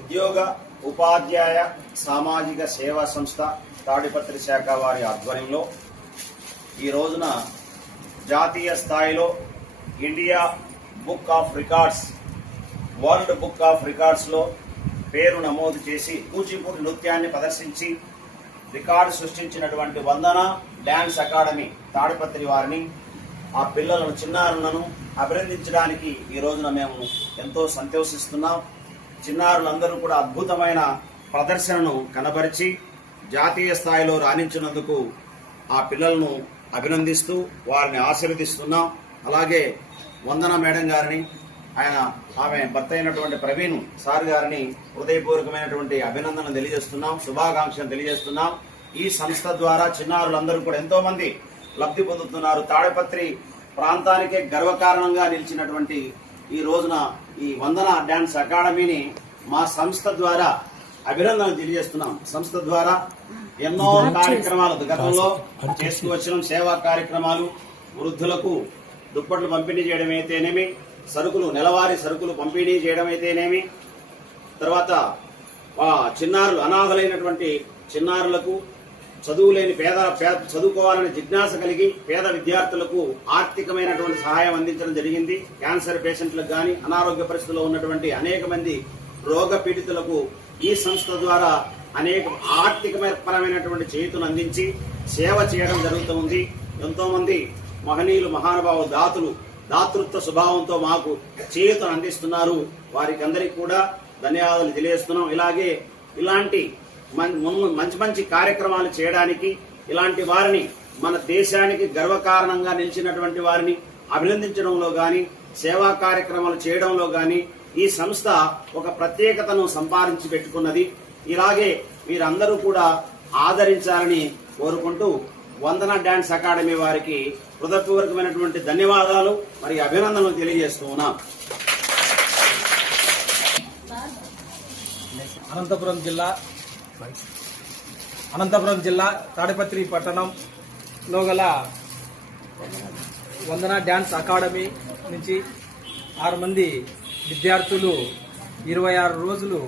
ఉద్యోగ ఉపాధ్యాయ సామాజిక సేవా సంస్థ తాడిపత్రి శాఖ వారి ఆధ్వర్యంలో ఈ రోజున జాతీయ స్థాయిలో India book of records world book of రికార్డ్స్లో పేరు నమోదు చేసి కూచిపూడి నృత్యాన్ని ప్రదర్శించి రికార్డు సృష్టించినటువంటి వందన డ్యాన్స్ అకాడమీ తాడిపత్రి వారిని ఆ పిల్లలను చిన్నారులను అభినందించడానికి ఈ రోజున మేము ఎంతో సంతోషిస్తున్నాం. చిన్నారులందరూ కూడా అద్భుతమైన ప్రదర్శనను కనబరిచి జాతీయ స్థాయిలో రాణించినందుకు ఆ పిల్లలను అభినందిస్తూ వారిని ఆశీర్వదిస్తున్నాం. అలాగే వందన మేడం గారిని ఆయన ఆమె భర్త అయినటువంటి ప్రవీణ్ సార్ గారిని హృదయపూర్వకమైనటువంటి అభినందనలు తెలియజేస్తున్నాం శుభాకాంక్షలు తెలియజేస్తున్నాం. ఈ సంస్థ ద్వారా చిన్నారులందరూ కూడా ఎంతో మంది లబ్ధి పొందుతున్నారు. తాడపత్రి ప్రాంతానికే గర్వకారణంగా నిలిచినటువంటి ఈ రోజున ఈ వందన డాన్స్ అకాడమీని మా సంస్థ ద్వారా అభినందనలు తెలియజేస్తున్నాం. సంస్థ ద్వారా ఎన్నో కార్యక్రమాలు గతంలో చేస్తూ వచ్చిన సేవా కార్యక్రమాలు వృద్ధులకు దుప్పట్లు పంపిణీ చేయడం అయితేనేమి సరుకులు నెలవారీ సరుకులు పంపిణీ చేయడం అయితేనేమి తర్వాత చిన్నారులు అనాథలైనటువంటి చిన్నారులకు చదువు లేని పేద చదువుకోవాలని జిజ్ఞాస కలిగి పేద విద్యార్థులకు ఆర్థికమైనటువంటి సహాయం అందించడం జరిగింది. క్యాన్సర్ పేషెంట్లకు కానీ అనారోగ్య పరిస్థితుల్లో ఉన్నటువంటి అనేక మంది రోగ పీడితులకు ఈ సంస్థ ద్వారా అనేక ఆర్థికపరమైనటువంటి చేతులు అందించి సేవ చేయడం జరుగుతుంది ఎంతోమంది మహనీయులు మహానుభావ దాతులు దాతృత్వ స్వభావంతో మాకు చేతులు అందిస్తున్నారు. వారికి అందరికీ కూడా ధన్యవాదాలు తెలియజేస్తున్నాం. ఇలాగే ఇలాంటి మంచి మంచి కార్యక్రమాలు చేయడానికి ఇలాంటి వారిని మన దేశానికి గర్వకారణంగా నిలిచినటువంటి వారిని అభినందించడంలో గాని సేవా కార్యక్రమాలు చేయడంలో గాని ఈ సంస్థ ఒక ప్రత్యేకతను సంపాదించి పెట్టుకున్నది. ఇలాగే మీరందరూ కూడా ఆదరించాలని కోరుకుంటూ వందన డాన్స్ అకాడమీ వారికి హృదయపూర్వకమైనటువంటి ధన్యవాదాలు. మరియు అభినందనలు తెలియజేస్తూ ఉన్నాం. అనంతపురం జిల్లా అనంతపురం జిల్లా తాడిపత్రి పట్టణంలో గల వందన డ్యాన్స్ అకాడమీ నుంచి ఆరు మంది విద్యార్థులు ఇరవై ఆరు రోజులు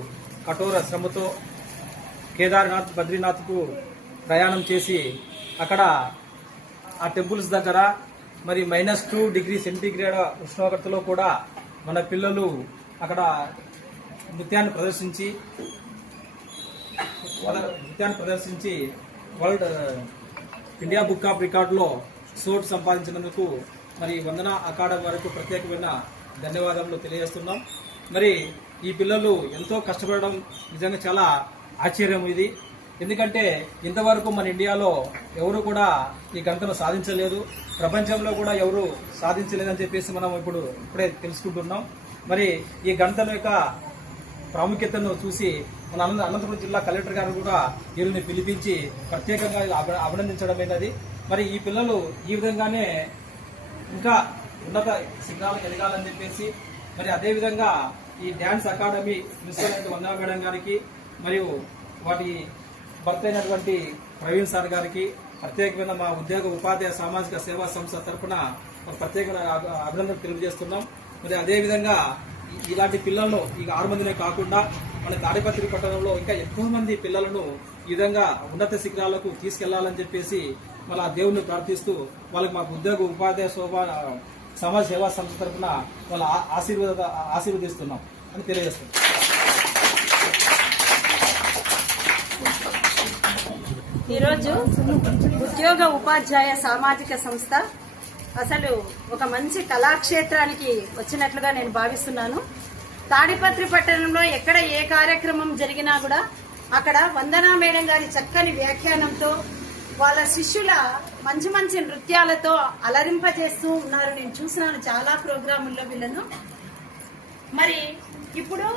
కఠోర శ్రమతో కేదార్నాథ్ బద్రీనాథ్కు ప్రయాణం చేసి అక్కడ ఆ టెంపుల్స్ దగ్గర మరి మైనస్ టూ డిగ్రీ సెంటీగ్రేడ్ ఉష్ణోగ్రతలో కూడా మన పిల్లలు అక్కడ నృత్యాన్ని ప్రదర్శించి వాళ్ళ నృత్యాన్ని ప్రదర్శించి world uh, India book of రికార్డులో చోటు సంపాదించినందుకు మరి వందన అకాడమీ వరకు ప్రత్యేకమైన ధన్యవాదాలు తెలియజేస్తున్నాం. మరి ఈ పిల్లలు ఎంతో కష్టపడడం నిజంగా చాలా ఆశ్చర్యం ఇది. ఎందుకంటే ఇంతవరకు మన ఇండియాలో ఎవరు కూడా ఈ గంతను సాధించలేదు. ప్రపంచంలో కూడా ఎవరు సాధించలేదని చెప్పేసి మనం ఇప్పుడు ఇప్పుడే తెలుసుకుంటున్నాం. మరి ఈ గంటను యొక్క ప్రాముఖ్యతను చూసి మన అనంత అనంతపురం జిల్లా కలెక్టర్ గారు కూడా వీరిని పిలిపించి ప్రత్యేకంగా అభి- అభినందించడమైనది మరి ఈ పిల్లలు ఈ విధంగానే ఇంకా ఉన్నత శిఖరాలకు ఎదగాలని చెప్పేసి మరి అదేవిధంగా ఈ dance academy principal Vandana madam గారికి మరియు వాటి భర్త అయినటువంటి ప్రవీణ్ సార్ గారికి ప్రత్యేకమైన మా ఉద్యోగ ఉపాధ్యాయ సామాజిక సేవా సంస్థ తరఫున ప్రత్యేక అభి- అభినందనలు తెలియజేస్తున్నాం. మరి అదేవిధంగా ఇలాంటి పిల్లలను ఇక ఆరు మందినే కాకుండా మన తాడిపత్రి పట్టణంలో ఇంకా ఎక్కువ మంది పిల్లలను ఈ విధంగా ఉన్నత శిఖరాలకు తీసుకెళ్ళాలని చెప్పేసి వాళ్ళ దేవుణ్ణి ప్రార్థిస్తూ వాళ్ళకి మాకు ఉద్యోగ ఉపాధ్యాయ శోభ సమాజ సేవా సంస్థ తరఫున వాళ్ళ ఆశీర్వాద ఆశీర్వదిస్తున్నాం అని తెలియజేస్తున్నాం. ఈరోజు ఉద్యోగ ఉపాధ్యాయ సామాజిక సంస్థ అసలు ఒక మంచి కళాక్షేత్రానికి వచ్చినట్లుగా నేను భావిస్తున్నాను. తాడిపత్రి పట్టణంలో ఎక్కడ ఏ కార్యక్రమం జరిగినా కూడా అక్కడ వందనా మేడం గారి చక్కని వ్యాఖ్యానంతో వాళ్ళ శిష్యుల మంచి మంచి నృత్యాలతో అలరింపజేస్తూ ఉన్నారు. నేను చూసినాను చాలా ప్రోగ్రాముల్లో వీళ్ళను. మరి ఇప్పుడు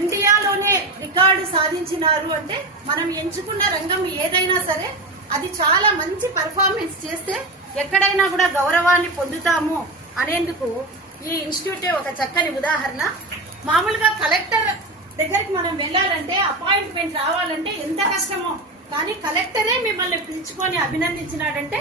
ఇండియాలోనే రికార్డు సాధించినారు అంటే మనం ఎంచుకున్న రంగం ఏదైనా సరే అది చాలా మంచి పర్ఫార్మెన్స్ చేస్తే ఎక్కడైనా కూడా గౌరవాన్ని పొందుతాము అనేందుకు ఈ ఇన్స్టిట్యూటే ఒక చక్కని ఉదాహరణ. మామూలుగా కలెక్టర్ దగ్గరికి మనం వెళ్ళాలంటే అపాయింట్మెంట్ రావాలంటే ఎంత కష్టమో కానీ కలెక్టరే మిమ్మల్ని పిలుచుకొని అభినందించినాడంటే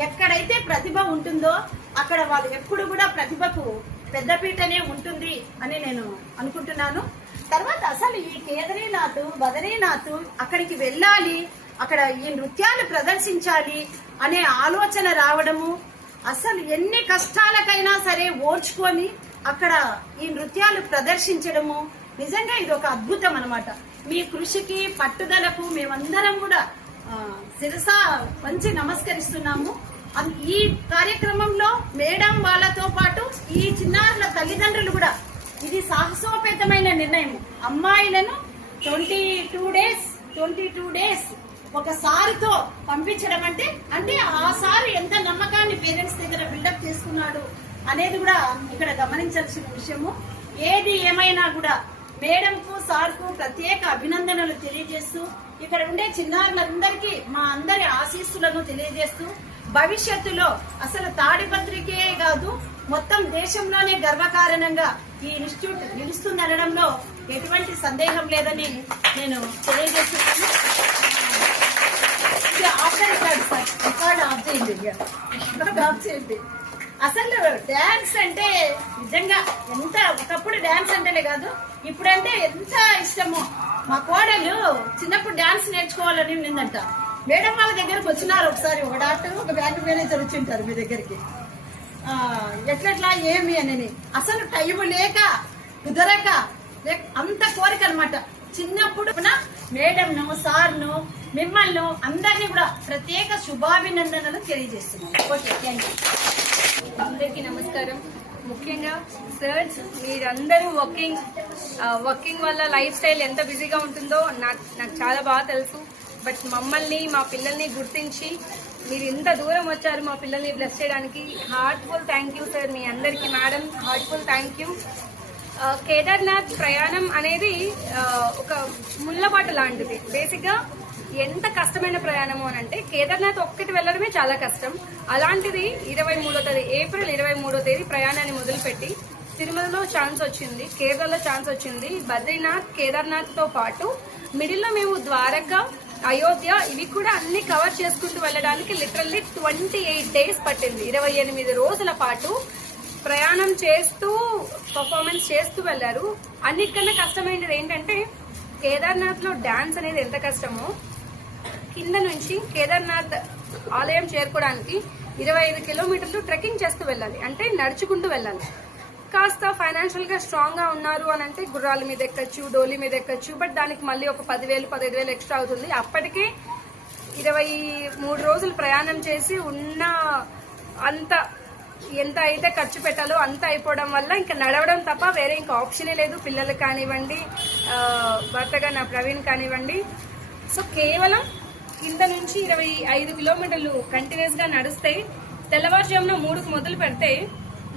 ఎక్కడైతే ప్రతిభ ఉంటుందో అక్కడ వాళ్ళు ఎప్పుడు కూడా ప్రతిభకు పెద్దపీటనే ఉంటుంది అని నేను అనుకుంటున్నాను. తర్వాత అసలు ఈ కేదరీనాథ్ బదరీనాథ్ అక్కడికి వెళ్ళాలి అక్కడ ఈ నృత్యాలు ప్రదర్శించాలి అనే ఆలోచన రావడము అసలు ఎన్ని కష్టాలకైనా సరే ఓర్చుకొని అక్కడ ఈ నృత్యాలు ప్రదర్శించడము నిజంగా ఇది ఒక అద్భుతం అనమాట మీ కృషికి పట్టుదలకు మేమందరం కూడా శిరస మంచి నమస్కరిస్తున్నాము. ఈ కార్యక్రమంలో మేడం వాళ్ళతో పాటు ఈ చిన్నారుల తల్లిదండ్రులు కూడా ఇది సాహసోపేతమైన నిర్ణయం అమ్మాయిలను twenty two days twenty two days ఒకసారితో పంపించడం అంటే అంటే ఆ సారి ఎంత నమ్మకాన్ని పేరెంట్స్ దగ్గర బిల్డప్ చేసుకున్నాడు అనేది కూడా ఇక్కడ గమనించాల్సిన విషయము. ఏది ఏమైనా కూడా మేడం కు సార్కు ప్రత్యేక అభినందనలు తెలియజేస్తూ ఇక్కడ ఉండే చిన్నారులందరికీ మా అందరి ఆశీస్సులను తెలియజేస్తూ భవిష్యత్తులో అసలు తాడిపత్రికే కాదు మొత్తం దేశంలోనే గర్వకారణంగా ఈ ఇన్స్టిట్యూట్ నిలుస్తుందనడంలో ఎటువంటి సందేహం లేదని నేను తెలియజేస్తున్నాను ఇది ఆఫ్టర్ రికార్డ్ ఆఫ్ చేయండి. రికార్డ్ ఆఫ్ చేయండి. అసలు డాన్స్ అంటే నిజంగా ఎంత ఒకప్పుడు డాన్స్ అంటేనే కాదు ఇప్పుడంటే ఎంత ఇష్టమో. మా కోడలు చిన్నప్పుడు డాన్స్ నేర్చుకోవాలని ఉండిందంట. మేడం వాళ్ళ దగ్గరకు వచ్చినారు ఒకసారి ఒక డాక్టర్ ఒక బ్యాంక్ మేనేజర్ వచ్చి ఉంటారు మీ దగ్గరికి. ఎట్లెట్లా ఏమి అని అసలు టైం లేక కుదరక అంత కోరిక అనమాట చిన్నప్పుడు మేడంను సార్ను మిమ్మల్ని అందరినీ కూడా ప్రత్యేక శుభాభినందనలు తెలియజేస్తున్నాను. ఓకే థ్యాంక్ యూ అందరికీ నమస్కారం. ముఖ్యంగా సార్ మీరందరూ వర్కింగ్ వర్కింగ్ వల్ల లైఫ్ స్టైల్ ఎంత బిజీగా ఉంటుందో నాకు నాకు చాలా బాగా తెలుసు. బట్ మమ్మల్ని మా పిల్లల్ని గుర్తించి మీరు ఇంత దూరం వచ్చారు మా పిల్లల్ని బ్లెస్ చేయడానికి హార్ట్ఫుల్ థ్యాంక్ యూ సార్ మీ అందరికీ madam heartful thank you Kedarnath ప్రయాణం అనేది ఒక ముళ్ళబాట లాంటిది. బేసిక్గా ఎంత కష్టమైన ప్రయాణము అని అంటే కేదార్నాథ్ ఒక్కటి వెళ్ళడమే చాలా కష్టం. అలాంటిది ఇరవై మూడో తేదీ ఏప్రిల్ ఇరవై మూడో తేదీ ప్రయాణాన్ని మొదలుపెట్టి తిరుమలలో ఛాన్స్ వచ్చింది కేరళలో ఛాన్స్ వచ్చింది. బద్రీనాథ్ కేదార్నాథ్తో పాటు మిడిల్లో మేము ద్వారకా అయోధ్య ఇవి కూడా అన్ని కవర్ చేసుకుంటూ వెళ్ళడానికి లిటరల్లీ ట్వంటీ ఎయిట్ డేస్ పట్టింది. ఇరవై ఎనిమిది రోజుల పాటు ప్రయాణం చేస్తూ పర్ఫార్మెన్స్ చేస్తూ వెళ్ళారు. అన్నిటికన్నా కష్టమైనది ఏంటంటే కేదార్నాథ్లో డాన్స్ అనేది ఎంత కష్టమో కింద నుంచి కేదార్నాథ్ ఆలయం చేరుకోవడానికి ఇరవై ఐదు కిలోమీటర్లు ట్రెక్కింగ్ చేస్తూ వెళ్ళాలి. అంటే నడుచుకుంటూ వెళ్ళాలి. కాస్త ఫైనాన్షియల్గా స్ట్రాంగ్గా ఉన్నారు అని అంటే గుర్రాల మీద ఎక్కచ్చు డోలీ మీద ఎక్కచ్చు బట్ దానికి మళ్ళీ ఒక పదివేలు పదహైదు వేలు ఎక్స్ట్రా అవుతుంది. అప్పటికే ఇరవై మూడు రోజులు ప్రయాణం చేసి ఉన్న అంత ఎంత అయితే ఖర్చు పెట్టాలో అంత అయిపోవడం వల్ల ఇంకా నడవడం తప్ప వేరే ఇంకా ఆప్షనే లేదు. పిల్లలు కానివ్వండి భర్తగా నా ప్రవీణ్ కానివ్వండి. సో కేవలం కింద నుంచి ఇరవై ఐదు కిలోమీటర్లు కంటిన్యూస్గా తెల్లవారుజామున మూడుకు మొదలు పెడితే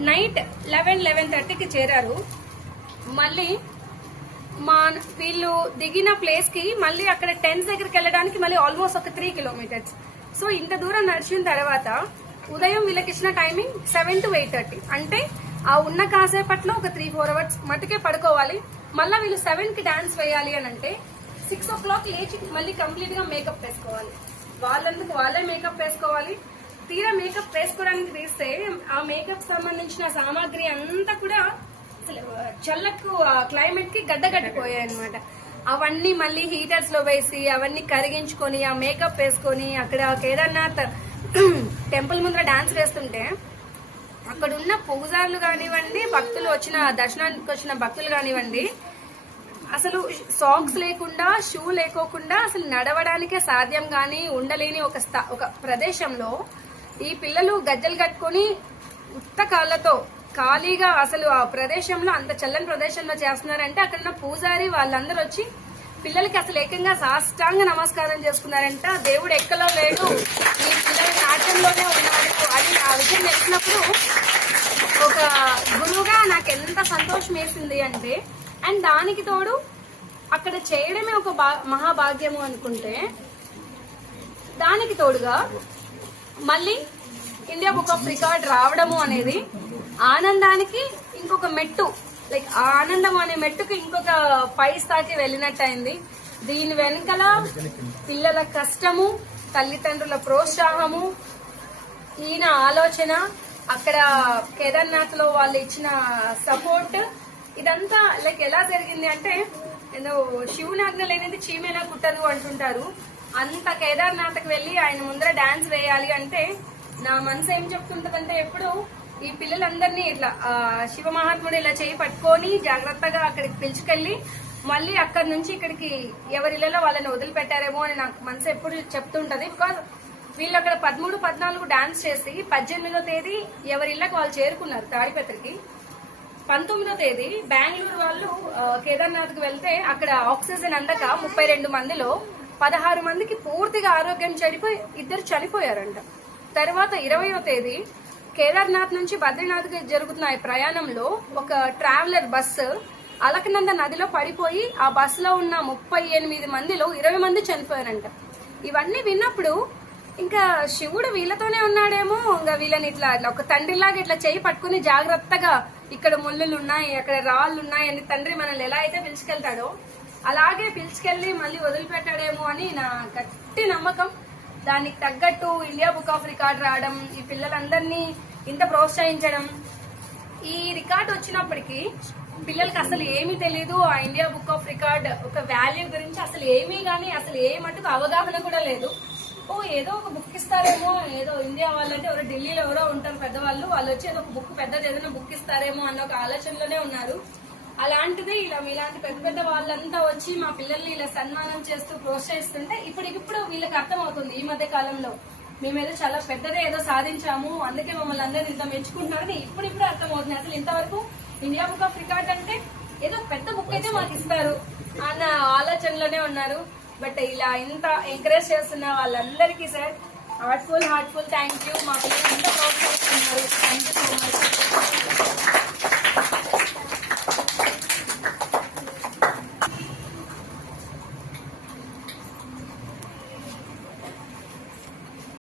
నైట్ లెవెన్ లెవెన్ థర్టీకి చేరారు. మళ్ళీ మా వీళ్ళు దిగిన ప్లేస్కి మళ్ళీ అక్కడ టెన్స్ దగ్గరికి వెళ్ళడానికి మళ్ళీ ఆల్మోస్ట్ ఒక త్రీ కిలోమీటర్స్. సో ఇంత దూరం నడిచిన తర్వాత ఉదయం వీళ్ళకి ఇచ్చిన timing seven to eight thirty. అంటే ఆ ఉన్న కాసేపట్లో ఒక త్రీ ఫోర్ అవర్స్ మటుకే పడుకోవాలి. మళ్ళీ వీళ్ళు సెవెన్కి డాన్స్ వేయాలి అని అంటే సిక్స్ ఓ క్లాక్ లేచి మళ్ళీ కంప్లీట్గా మేకప్ వేసుకోవాలి. వాళ్ళందుకు? వాళ్ళే మేకప్ వేసుకోవాలి. తీరా మేకప్ వేసుకోవడానికి తీస్తే ఆ మేకప్ సంబంధించిన సామాగ్రి అంతా కూడా అసలు చల్లకు ఆ క్లైమేట్కి గడ్డగడ్డిపోయాయి అనమాట అవన్నీ మళ్ళీ హీటర్స్లో వేసి అవన్నీ కరిగించుకొని ఆ మేకప్ వేసుకొని అక్కడ కేదార్నాథ్ టెంపుల్ ముందర డాన్స్ వేస్తుంటే అక్కడ ఉన్న పూజారులు కానివ్వండి భక్తులు వచ్చిన దర్శనానికి వచ్చిన భక్తులు కానివ్వండి అసలు సాక్స్ లేకుండా షూ లేకోకుండా అసలు నడవడానికే సాధ్యం కానీ ఉండలేని ఒక స్థా- ఒక ప్రదేశంలో ఈ పిల్లలు గజ్జలు కట్టుకొని ఉత్త కాళ్ళతో ఖాళీగా అసలు ఆ ప్రదేశంలో అంత చల్లని ప్రదేశంలో చేస్తున్నారంటే అక్కడ ఉన్న పూజారి వాళ్ళందరూ వచ్చి పిల్లలకి అసలు ఏకంగా సాష్టాంగ నమస్కారం చేసుకున్నారంట. దేవుడు ఎక్కలో లేడు. ఈ పిల్లలు నాట్యంలోనే ఉన్నారు. అని ఆ విషయం తెలిసినప్పుడు ఒక గురువుగా నాకు ఎంత సంతోషం వేసింది అంటే అండ్ దానికి తోడు అక్కడ చేయడమే ఒక మహాభాగ్యము అనుకుంటే దానికి తోడుగా మళ్ళీ ఇండియా బుక్ ఆఫ్ రికార్డ్ రావడము అనేది ఆనందానికి ఇంకొక మెట్టు లైక్ ఆ ఆనందం అనే మెట్టుకు ఇంకొక పై స్థాయికి వెళ్ళినట్టయింది. దీని వెనకల పిల్లల కష్టము తల్లిదండ్రుల ప్రోత్సాహము ఈయన ఆలోచన అక్కడ కేదార్నాథ్లో వాళ్ళు ఇచ్చిన సపోర్ట్ ఇదంతా లైక్ ఎలా జరిగింది అంటే ఏదో శివునాజ్ఞ లేనిది చీమేలా కుట్టదు అంటుంటారు. అంత కేదార్నాథ్కి వెళ్ళి ఆయన ముందర డాన్స్ వేయాలి అంటే నా మనసు ఏం చెప్తుంటదంటే ఎప్పుడు ఈ పిల్లలందరినీ ఇట్లా శివ మహాత్ముడు ఇలా చేయి పట్టుకొని జాగ్రత్తగా అక్కడికి పిలుచుకెళ్ళి మళ్ళీ అక్కడి నుంచి ఇక్కడికి ఎవరిళ్ళలో వాళ్ళని వదిలిపెట్టారేమో అని నాకు మనసు ఎప్పుడు చెప్తుంటది. బికాజ్ వీళ్ళు అక్కడ పదమూడు పద్నాలుగు డాన్స్ చేసి పద్దెనిమిదో తేదీ ఎవరిళ్ళకి వాళ్ళు చేరుకున్నారు తాడిపత్రికి. పంతొమ్మిదో తేదీ బెంగళూరు వాళ్ళు కేదార్నాథ్కి వెళ్తే అక్కడ ఆక్సిజన్ అందక ముప్పై రెండు మందిలో పదహారు మందికి పూర్తిగా ఆరోగ్యం చెడిపోయి ఇద్దరు చనిపోయారంట. తర్వాత ఇరవయో తేదీ కేదార్నాథ్ నుంచి బద్రీనాథ్కి జరుగుతున్న ఈ ప్రయాణంలో ఒక ట్రావెలర్ బస్సు అలకనంద నదిలో పడిపోయి ఆ బస్సులో ఉన్న ముప్పై ఎనిమిది మందిలో ఇరవై మంది చనిపోయారంట. ఇవన్నీ విన్నప్పుడు ఇంకా శివుడు వీళ్ళతోనే ఉన్నాడేమో ఇంకా వీళ్ళని ఇట్లా ఇట్లా ఒక తండ్రిలాగా ఇట్లా చేయి పట్టుకుని జాగ్రత్తగా ఇక్కడ ముళ్ళులు ఉన్నాయి అక్కడ రాళ్ళు ఉన్నాయి అని తండ్రి మనల్ని ఎలా అయితే పిలుచుకెళ్తాడో అలాగే పిలుచుకెళ్ళి మళ్ళీ వదిలిపెట్టాడేమో అని నా గట్టి నమ్మకం. దానికి తగ్గట్టు ఇండియా బుక్ ఆఫ్ రికార్డ్ రావడం ఈ పిల్లలందరినీ ఇంత ప్రోత్సహించడం. ఈ రికార్డ్ వచ్చినప్పటికీ పిల్లలకి అసలు ఏమీ తెలియదు ఆ ఇండియా బుక్ ఆఫ్ రికార్డ్ ఒక వాల్యూ గురించి అసలు ఏమీ కానీ అసలు ఏ మటుకు అవగాహన కూడా లేదు. ఓ ఏదో ఒక బుక్ ఇస్తారేమో ఏదో ఇండియా వాళ్ళంటే ఎవరో ఢిల్లీలో ఎవరో ఉంటారు పెద్దవాళ్ళు వాళ్ళు వచ్చి ఏదో ఒక బుక్ పెద్దది ఏదైనా బుక్ ఇస్తారేమో అన్న ఒక ఆలోచనలోనే ఉన్నారు. అలాంటిది ఇలా ఇలాంటి పెద్ద పెద్ద వాళ్ళంతా వచ్చి మా పిల్లల్ని ఇలా సన్మానం చేస్తూ ప్రోత్సహిస్తుంటే ఇప్పటికిప్పుడు వీళ్ళకి అర్థమవుతుంది ఈ మధ్య కాలంలో. మేమేదో చాలా పెద్దదే ఏదో సాధించాము అందుకే మమ్మల్ని అందరూ ఇంత మెచ్చుకుంటున్నారని ఇప్పుడిప్పుడు అర్థమవుతుంది. అసలు ఇంతవరకు ఇండియా బుక్ ఆఫ్ రికార్డ్ అంటే ఏదో పెద్ద బుక్ అయితే మాకు ఇస్తారు అన్న ఆలోచనలోనే ఉన్నారు. బట్ ఇలా ఇంత ఎంకరేజ్ చేస్తున్న వాళ్ళందరికీ sir heartful heartful thank you మా పిల్లలు ఎంత ప్రోత్సహిస్తున్నారు థ్యాంక్ యూ సో మచ్